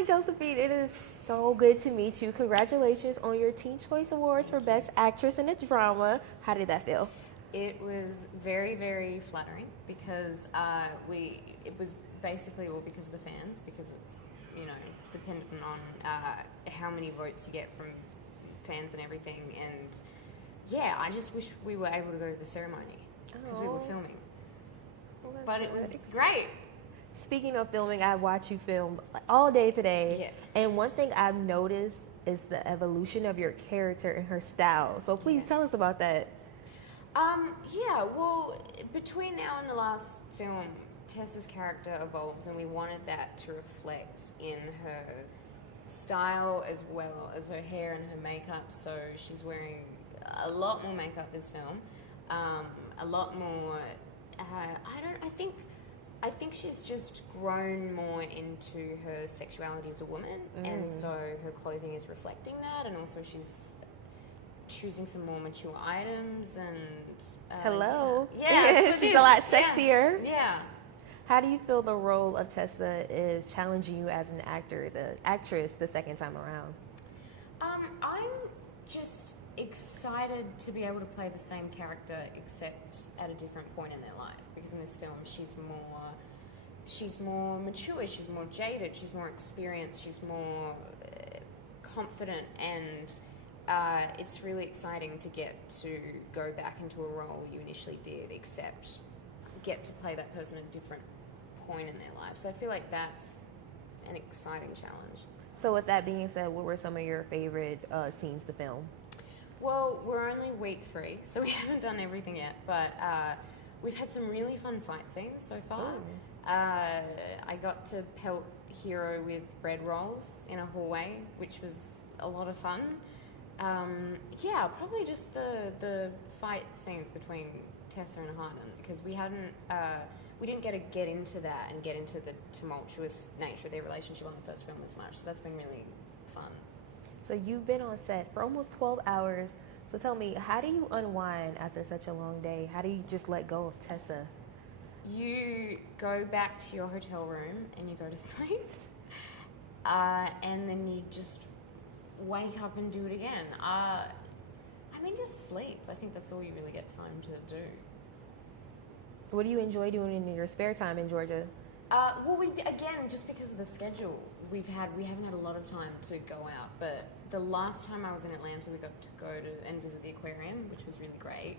Hi, Josephine. It is so good to meet you. Congratulations on your Teen Choice Awards for Best Actress in a Drama. How did that feel? It was very, very flattering because it was basically all because of the fans, because it's dependent on how many votes you get from fans and everything. And yeah, I just wish we were able to go to the ceremony because we were filming. But it was great. Speaking of filming, I watch you film all day today. Yeah. And one thing I've noticed is the evolution of your character and her style. So please tell us about that. Yeah, well, between now and the last film, Tessa's character evolves, and we wanted that to reflect in her style as well as her hair and her makeup. So she's wearing a lot more makeup this film, a lot more. I think she's just grown more into her sexuality as a woman, and so her clothing is reflecting that, and also she's choosing some more mature items and Hello. Yeah, she's a lot sexier. Yeah. How do you feel the role of Tessa is challenging you as an actress the second time around? I'm just excited to be able to play the same character except at a different point in their life, because in this film she's more mature, she's more jaded, she's more experienced, she's more confident, and it's really exciting to get to go back into a role you initially did, except get to play that person at a different point in their life. So I feel like that's an exciting challenge. So with that being said, what were some of your favorite scenes to film? Well, we're only week 3, so we haven't done everything yet, but we've had some really fun fight scenes so far. I got to pelt Hero with bread rolls in a hallway, which was a lot of fun. Yeah, probably just the fight scenes between Tessa and Harden, because we didn't get into that and get into the tumultuous nature of their relationship on the first film as much, so that's been really fun. So you've been on set for almost 12 hours. So tell me, how do you unwind after such a long day? How do you just let go of Tessa? You go back to your hotel room and you go to sleep, and then you just wake up and do it again. Just sleep. I think that's all you really get time to do. What do you enjoy doing in your spare time in Georgia? Well, just because of the schedule, we haven't had a lot of time to go out. But the last time I was in Atlanta, we got to go and visit the aquarium, which was really great.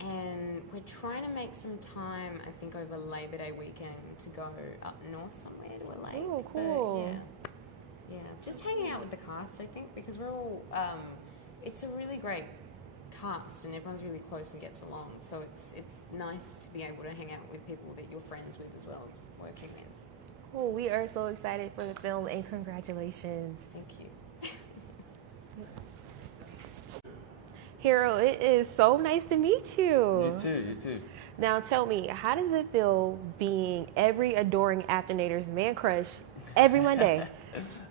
And we're trying to make some time, I think, over Labor Day weekend to go up north somewhere to a lake. Oh, cool. But, yeah, just hanging out with the cast, I think, because we're all. It's a really great cast, and everyone's really close and gets along. So it's nice to be able to hang out with people that you're friends with as well as working with. Cool. We are so excited for the film, and congratulations. Thank you. Hero, it is so nice to meet you. You too. Now tell me, how does it feel being every adoring Afternator's man crush every Monday?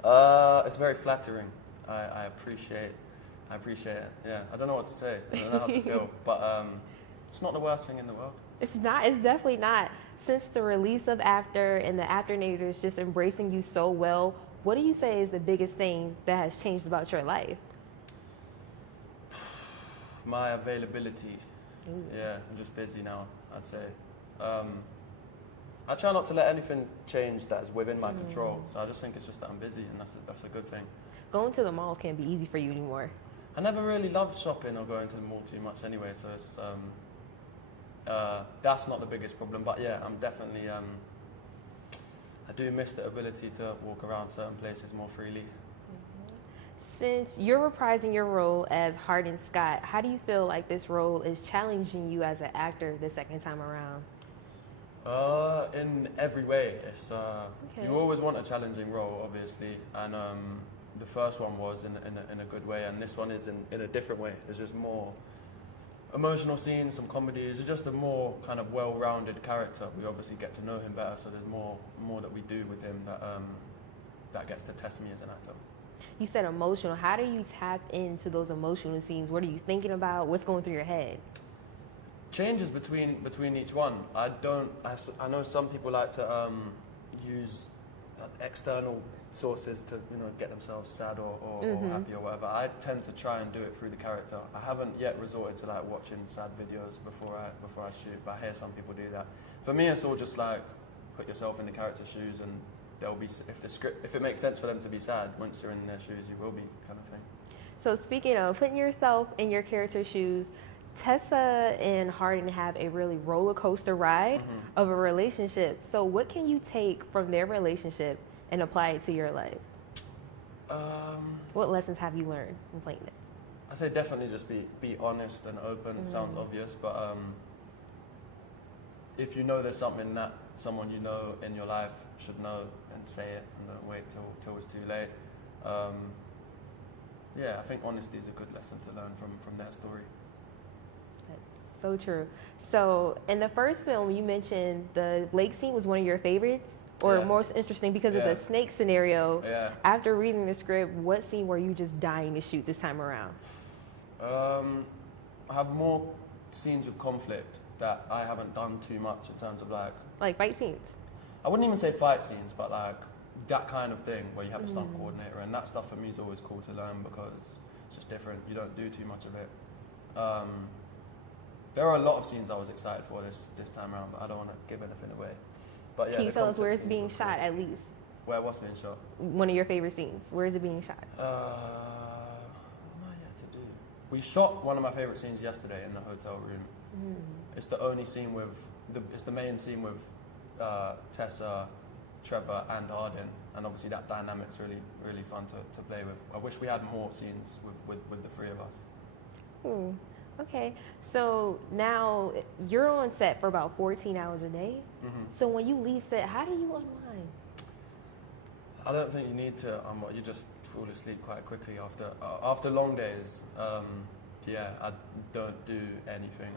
It's very flattering. I appreciate it. Yeah, I don't know what to say. I don't know how to feel, but it's not the worst thing in the world. It's not. It's definitely not. Since the release of After and the Afternators just embracing you so well, what do you say is the biggest thing that has changed about your life? My availability. Ooh. Yeah, I'm just busy now, I'd say. I try not to let anything change that's within my control, so I just think it's just that I'm busy, and that's a good thing. Going to the malls can't be easy for you anymore. I never really loved shopping or going to the mall too much anyway, so it's that's not the biggest problem. But yeah, I'm definitely I do miss the ability to walk around certain places more freely. Since you're reprising your role as Hardin Scott, how do you feel like this role is challenging you as an actor the second time around? In every way. It's you always want a challenging role, obviously, and the first one was in a good way, and this one is in a different way. There's just more emotional scenes, some comedies. It's just a more kind of well-rounded character. We obviously get to know him better, so there's more that we do with him that gets to test me as an actor. You said emotional. How do you tap into those emotional scenes? What are you thinking about? What's going through your head? Changes between each one. I know some people like to use external sources to get themselves sad or happy or whatever. I tend to try and do it through the character. I haven't yet resorted to like watching sad videos before I shoot, but I hear some people do that. For me, it's all just like put yourself in the character's shoes, and they'll be, if it makes sense for them to be sad, once you're in their shoes, you will be, kind of thing. So speaking of putting yourself in your character's shoes, Tessa and Hardin have a really roller coaster ride of a relationship. So what can you take from their relationship and apply it to your life? What lessons have you learned from playing it? I say definitely just be honest and open. It sounds obvious, but if you know there's something that someone you know in your life should know, then say it and don't wait till it's too late. Yeah, I think honesty is a good lesson to learn from their story. So true. So in the first film, you mentioned the lake scene was one of your favorites, or most interesting because of the snake scenario. Yeah. After reading the script, what scene were you just dying to shoot this time around? I have more scenes with conflict that I haven't done too much in terms of like fight scenes. I wouldn't even say fight scenes, but like that kind of thing where you have a stunt coordinator, and that stuff for me is always cool to learn because it's just different. You don't do too much of it. There are a lot of scenes I was excited for this time around, but I don't want to give anything away. But yeah, Can you tell us where it's being shot at least? Where what's being shot? One of your favorite scenes. Where is it being shot? What am I yet to do? We shot one of my favorite scenes yesterday in the hotel room. It's the only scene it's the main scene with Tessa, Trevor, and Hardin, and obviously that dynamic's really, really fun to play with. I wish we had more scenes with the three of us. Okay, so now you're on set for about 14 hours a day. So when you leave set, how do you unwind? I don't think you need to unwind. You just fall asleep quite quickly after long days. I don't do anything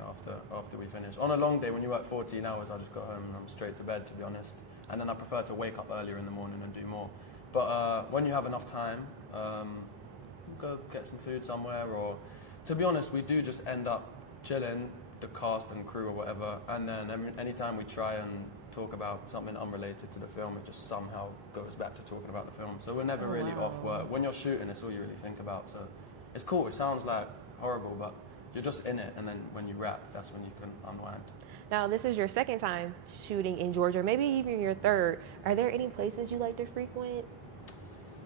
after we finish. On a long day, when you work 14 hours, I just go home and I'm straight to bed, to be honest. And then I prefer to wake up earlier in the morning and do more. But when you have enough time, go get some food somewhere, or to be honest, we do just end up chilling, the cast and crew or whatever, and then anytime we try and talk about something unrelated to the film, it just somehow goes back to talking about the film. So we're never really off work. When you're shooting, it's all you really think about. So it's cool. It sounds like horrible, but you're just in it, and then when you wrap, that's when you can unwind. Now, this is your second time shooting in Georgia, maybe even your third. Are there any places you like to frequent?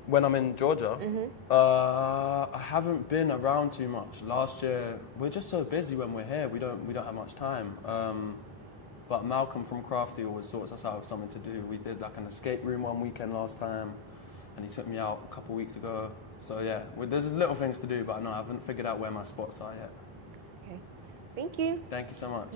When I'm in Georgia, I haven't been around too much. Last year, we're just so busy when we're here. We don't have much time. But Malcolm from Crafty always sorts us out with something to do. We did like an escape room one weekend last time, and he took me out a couple weeks ago. So yeah, there's little things to do, but no, I haven't figured out where my spots are yet. Okay, thank you. Thank you so much.